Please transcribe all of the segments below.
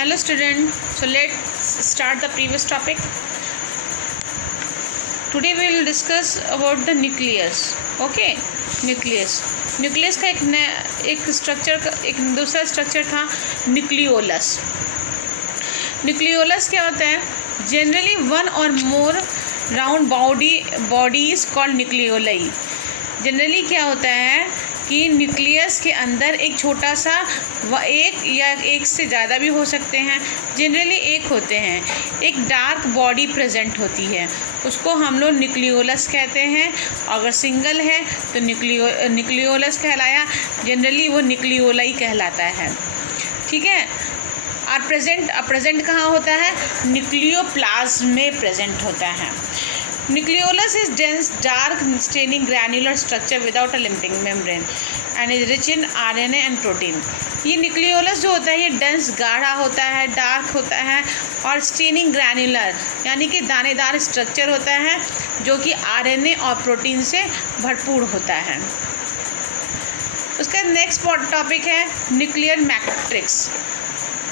Hello student, so let's start the previous topic. Today we will discuss about the nucleus. Okay, nucleus का एक structure का एक दूसरा structure था nucleolus. Nucleolus क्या होता है? जनरली वन और more round body is called nucleoli. Generally क्या होता है कि न्यूक्लियस के अंदर एक छोटा सा एक या एक से ज़्यादा भी हो सकते हैं, जनरली एक होते हैं. एक डार्क बॉडी प्रेजेंट होती है, उसको हम लोग न्यूक्लियोलस कहते हैं. अगर सिंगल है तो न्यूक्लियोलस कहलाया, जनरली वो न्यूक्लियोलाई कहलाता है. ठीक है. और प्रेजेंट कहाँ होता है? न्यूक्लियोप्लाज्म में प्रेजेंट होता है. Nucleolus is dense, dark, staining granular structure without a limiting membrane and is rich in RNA and protein. ये न्यूक्लियोलस जो होता है ये डेंस गाढ़ा होता है, डार्क होता है और स्टेनिंग ग्रैनुलर यानी कि दानेदार स्ट्रक्चर होता है जो कि आरएनए और प्रोटीन से भरपूर होता है. उसका नेक्स्ट टॉपिक है nuclear matrix.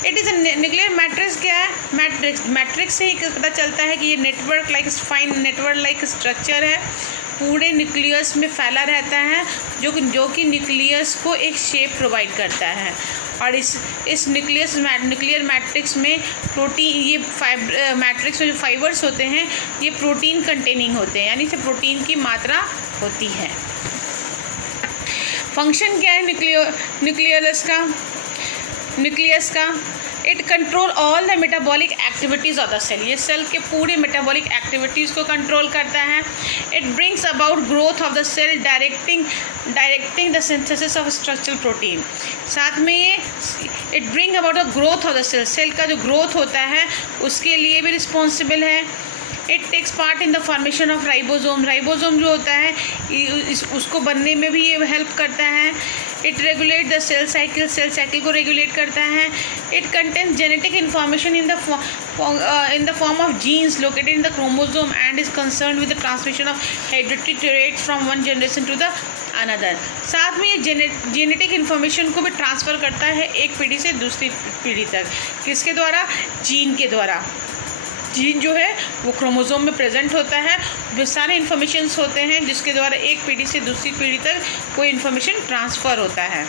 It is nuclear matrix. क्या है मैट्रिक्स से ही पता चलता है कि ये फाइन नेटवर्क लाइक स्ट्रक्चर है, पूरे न्यूक्लियस में फैला रहता है जो कि न्यूक्लियस को एक शेप प्रोवाइड करता है. और इस न्यूक्लियर मैट्रिक्स में प्रोटीन ये मैट्रिक्स में जो फाइबर्स होते हैं ये प्रोटीन कंटेनिंग होते हैं, यानी से प्रोटीन की मात्रा होती है. फंक्शन क्या है न्यूक्लियस का? It control all the metabolic activities of the cell. ये सेल के पूरे मेटाबॉलिक एक्टिविटीज़ को कंट्रोल करता है. It brings about growth of the cell, directing the synthesis of structural protein. साथ में ये it bring about the growth of the cell का जो ग्रोथ होता है उसके लिए भी रिस्पॉन्सिबल है. It takes part in the formation of ribosome जो होता है उसको बनने में भी ये हेल्प करता है. It regulate the cell cycle को रेगुलेट करता है. It contains genetic information in the form of genes located in the chromosome and is concern with the transmission of hereditary trait from one generation to the another. साथ में ये genetic information को भी transfer करता है एक पीढ़ी से दूसरी पीढ़ी तक. किसके द्वारा? जीन के द्वारा. जीन जो है वो क्रोमोसोम में प्रेजेंट होता है, जो सारे इन्फॉर्मेशंस होते हैं जिसके द्वारा एक पीढ़ी से दूसरी पीढ़ी तक कोई इन्फॉर्मेशन ट्रांसफ़र होता है.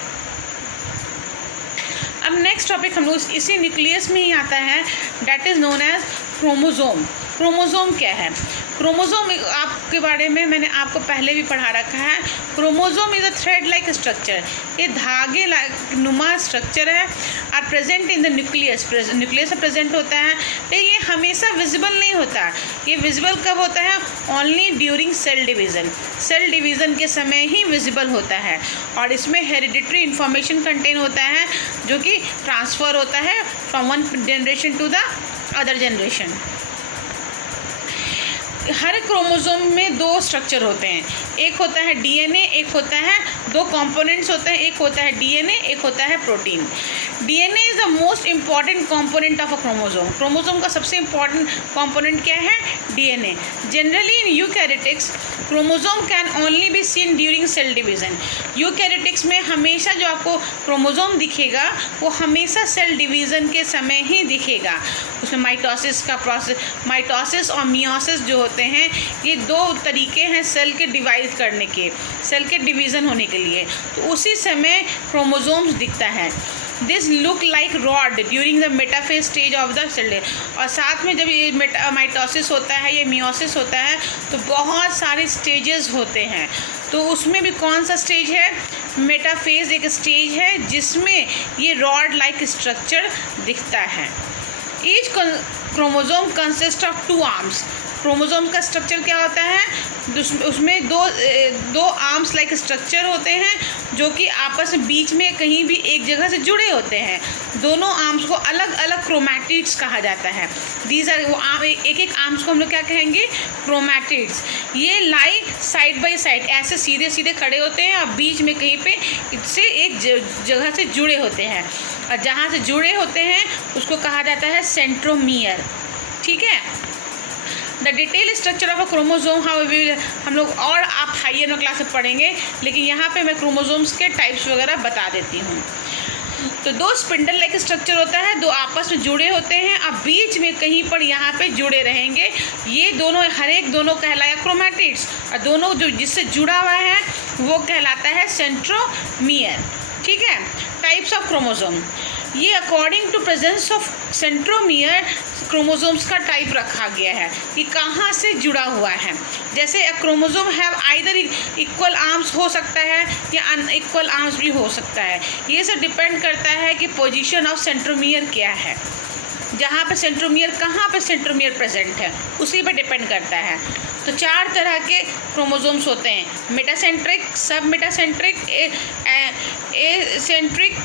अब नेक्स्ट टॉपिक हम लोग इसी न्यूक्लियस में ही आता है, that is known as chromosome. Chromosome क्या है? क्रोमोसोम आपके बारे में मैंने आपको पहले भी पढ़ा रखा है. Chromosome is a thread like structure. ये धागे नुमा स्ट्रक्चर है और प्रेजेंट इन द न्यूक्लियस में प्रेजेंट होता है. लेकिन ये हमेशा विजिबल नहीं होता. ये विजिबल कब होता है? ओनली ड्यूरिंग सेल डिवीज़न के समय ही विजिबल होता है. और इसमें हेरिडिटरी इन्फॉर्मेशन कंटेन होता है जो कि ट्रांसफ़र होता है from one generation to the other generation. हर क्रोमोसोम में दो स्ट्रक्चर होते हैं. एक होता है डीएनए, एक होता है दो कंपोनेंट्स होते हैं, एक होता है डीएनए, एक होता है protein. DNA is the most important component of a chromosome. Chromosome का सबसे इम्पॉर्टेंट कंपोनेंट क्या है? DNA. Generally in eukaryotics chromosome can only be seen during cell division. Eukaryotics में हमेशा जो आपको क्रोमोसोम दिखेगा वो हमेशा सेल डिवीज़न के समय ही दिखेगा. उसमें माइटोसिस और मियोसिस जो होते हैं ये दो तरीके हैं सेल के डिवाइड करने के, सेल के डिवीज़न होने के लिए. तो उसी समय क्रोमोसोम्स दिखता है. This look like rod during the metaphase stage of the cell. और साथ में जब ये माइटोसिस होता है या मियोसिस होता है तो बहुत सारे स्टेजेस होते हैं. तो उसमें भी कौन सा स्टेज है? मेटाफेज एक स्टेज है जिसमें ये रॉड लाइक स्ट्रक्चर दिखता है. Each chromosome consist of 2 arms. Chromosome का स्ट्रक्चर क्या होता है? उसमें दो आर्म्स लाइक स्ट्रक्चर होते हैं जो कि आपस में बीच में कहीं भी एक जगह से जुड़े होते हैं. दोनों आर्म्स को अलग अलग क्रोमैटिड्स कहा जाता है. दीज आर वो एक आर्म्स को हम लोग क्या कहेंगे? क्रोमैटिड्स. ये लाई साइड बाय साइड ऐसे सीधे सीधे खड़े होते हैं और बीच में कहीं पे इससे एक जगह से जुड़े होते हैं. और जहाँ से जुड़े होते हैं उसको कहा जाता है सेंट्रोमियर. ठीक है. The detail structure of a chromosome हम लोग और आप हाइयर क्लास में पढ़ेंगे, लेकिन यहाँ पे मैं क्रोमोसोम्स के टाइप्स वगैरह बता देती हूँ. तो दो स्पिंडल लाइक स्ट्रक्चर होता है, दो आपस में जुड़े होते हैं, अब बीच में कहीं पर यहाँ पे जुड़े रहेंगे। ये दोनों हर एक दोनों कहलाया क्रोमैटिड्स, और दोनों जो जिससे जुड़ा हुआ है वो कहलाता है सेंट्रोमियर। ठीक है। टाइप्स ऑफ क्रोमोसोम, ये according to presence of centromere chromosomes का टाइप रखा गया है कि कहाँ से जुड़ा हुआ है। जैसे chromosome have either equal arms हो सकता है या अनइक्वल आर्म्स भी हो सकता है। ये सब डिपेंड करता है कि पोजीशन ऑफ सेंट्रोमियर क्या है, जहाँ पे सेंट्रोमियर कहाँ पे सेंट्रोमियर प्रेजेंट है उसी पर डिपेंड करता है। तो 4 तरह के क्रोमोसोम्स होते हैं, मेटासेंट्रिक, सब मेटासेंट्रिक, एसेंट्रिक,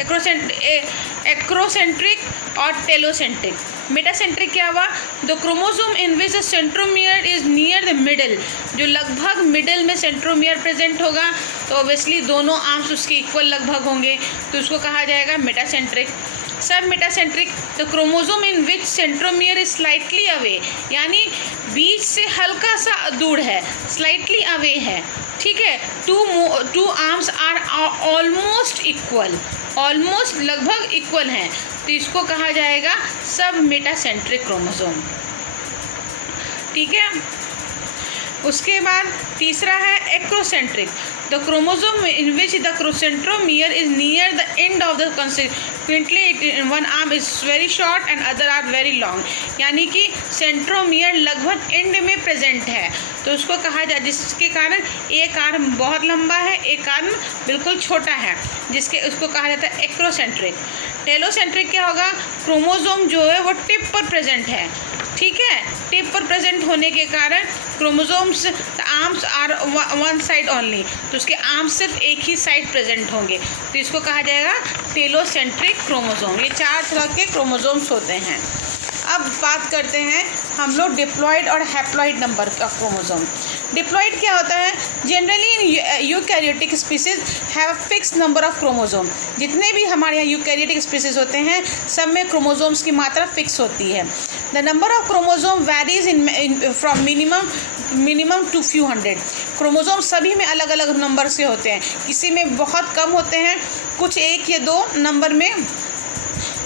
एक्रोसेंट्रिक और टेलोसेंट्रिक। मेटासेंट्रिक क्या हुआ? The chromosome in which the centromere is near the middle, जो लगभग मिडल में सेंट्रोमियर प्रेजेंट होगा तो ऑब्वियसली दोनों आर्म्स उसके इक्वल लगभग होंगे, तो उसको कहा जाएगा मेटासेंट्रिक। सब metacentric, the chromosome in which centromere is slightly away, यानी बीच से हल्का सा दूर है, स्लाइटली अवे है। ठीक है। Two arms are almost equal, almost लगभग इक्वल हैं, तो इसको कहा जाएगा सब मेटासेंट्रिक क्रोमोसोम। ठीक है। उसके बाद तीसरा है acrocentric, the chromosome in which the centromere is near the end of the consequently one arm is very short and other are very long, यानी कि सेंट्रोमियर लगभग एंड में प्रेजेंट है, तो उसको कहा जाए, जिसके कारण एक आर्म बहुत लंबा है, एक आर्म बिल्कुल छोटा है, जिसके उसको कहा जाता है एक्रोसेंट्रिक। टेलोसेंट्रिक क्या होगा? क्रोमोसोम जो है वो टिप पर प्रेजेंट है। ठीक है। टिप पर प्रेजेंट होने के कारण chromosomes arms are one side only, तो उसके आर्म्स सिर्फ एक ही साइड प्रेजेंट होंगे, तो इसको कहा जाएगा टेलोसेंट्रिक क्रोमोसोम। ये 4 तरह के क्रोमोसोम्स होते हैं। अब बात करते हैं हम लोग डिप्लॉइड और हैप्लॉइड नंबर का क्रोमोसोम। डिप्लॉइड क्या होता है? Generally in eukaryotic species have a fix number of chromosome. जितने भी हमारे यहाँ यूकैरियोटिक स्पीसीज होते हैं सब में क्रोमोसोम्स की मात्रा फिक्स होती है। The number of chromosome varies in from minimum to few hundred. Chromosome सभी में अलग अलग नंबर से होते हैं, किसी में बहुत कम होते हैं, कुछ 1 या 2 नंबर में,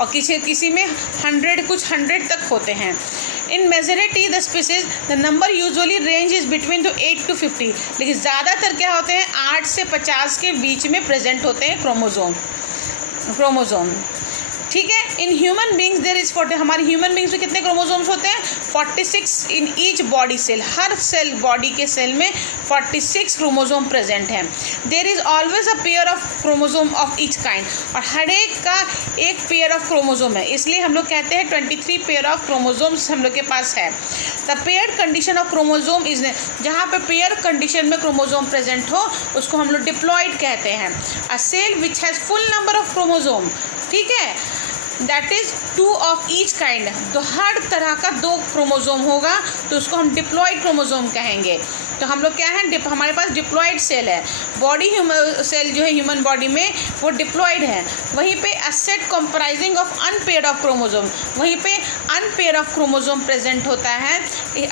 और किसी में 100, कुछ 100 तक होते हैं। इन majority the species the number usually range is between 8 to 50, लेकिन ज़्यादातर क्या होते हैं 8 से 50 के बीच में प्रेजेंट होते हैं क्रोमोसोम। ठीक है। In human beings there is 40, हमारे ह्यूमन बींग्स में कितने क्रोमोसोम्स होते हैं? 46 इन ईच बॉडी सेल, हर सेल बॉडी के सेल में 46 क्रोमोसोम प्रेजेंट है। There is always a pair of chromosome of each kind, और हर एक का एक पेयर ऑफ क्रोमोसोम है, इसलिए हम लोग कहते हैं 23 पेयर ऑफ क्रोमोसोम्स हम लोग के पास है। The pair condition of chromosome is, जहाँ पे पेयर कंडीशन में क्रोमोसोम प्रेजेंट हो उसको हम लोग डिप्लॉइड कहते हैं। A cell which has full number of chromosome, ठीक है, that is 2 of each kind, तो हर तरह का 2 क्रोमोसोम होगा तो उसको हम डिप्लॉइड क्रोमोसोम कहेंगे। तो हम लोग क्या है, हमारे पास डिप्लॉइड सेल है, बॉडी सेल जो है ह्यूमन बॉडी में वो डिप्लॉइड है। वहीं पे अ set comprising of unpair of chromosome, वहीं पे अनपेयर ऑफ क्रोमोसोम प्रेजेंट होता है,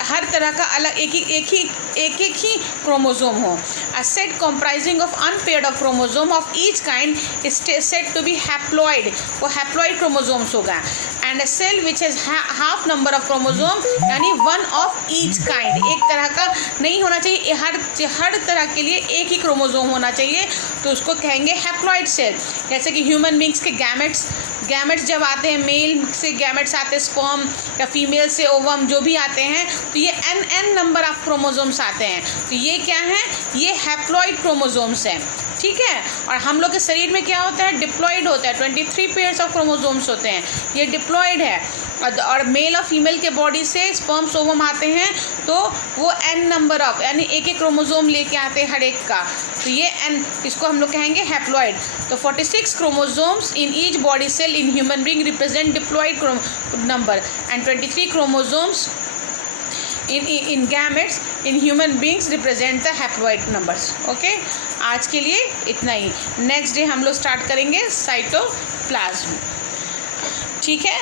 हर तरह का अलग एक ही क्रोमोसोम हो। A set comprising of unpair of chromosome of each kind is said to be haploid, वो हैप्लॉइड क्रोमोसोम्स होगा। And a cell which has half number of chromosome, यानी 1 ऑफ ईच काइंड, एक तरह का नहीं होना चाहिए, हर तरह के लिए एक ही क्रोमोसोम होना चाहिए, तो उसको कहेंगे हैप्लॉइड सेल। जैसे कि ह्यूमन बींग्स के गैमेट्स जब आते हैं, मेल से गैमेट्स आते हैं, स्पर्म, या फीमेल से ओवम, जो भी आते हैं तो ये n नंबर ऑफ क्रोमोसोम्स आते हैं, तो ये क्या हैं, ये हैप्लॉइड क्रोमोसोम्स हैं। ठीक है। और हम लोग के शरीर में क्या होता है, डिप्लॉइड होता है, 23 पेयर्स ऑफ क्रोमोसोम्स होते हैं, ये डिप्लॉइड है। और मेल और फीमेल के बॉडी से स्पर्म ओवम आते हैं तो वो n नंबर ऑफ, यानी एक क्रोमोसोम लेके आते हैं हर एक का, तो ये n, इसको हम लोग कहेंगे हैप्लॉइड। तो 46 chromosomes in each body cell in human being represent diploid number, and 23 chromosomes in gametes in human beings represent the haploid numbers. Okay, आज के लिए इतना ही। नेक्स्ट डे हम लोग स्टार्ट करेंगे साइटोप्लाज्म। ठीक है।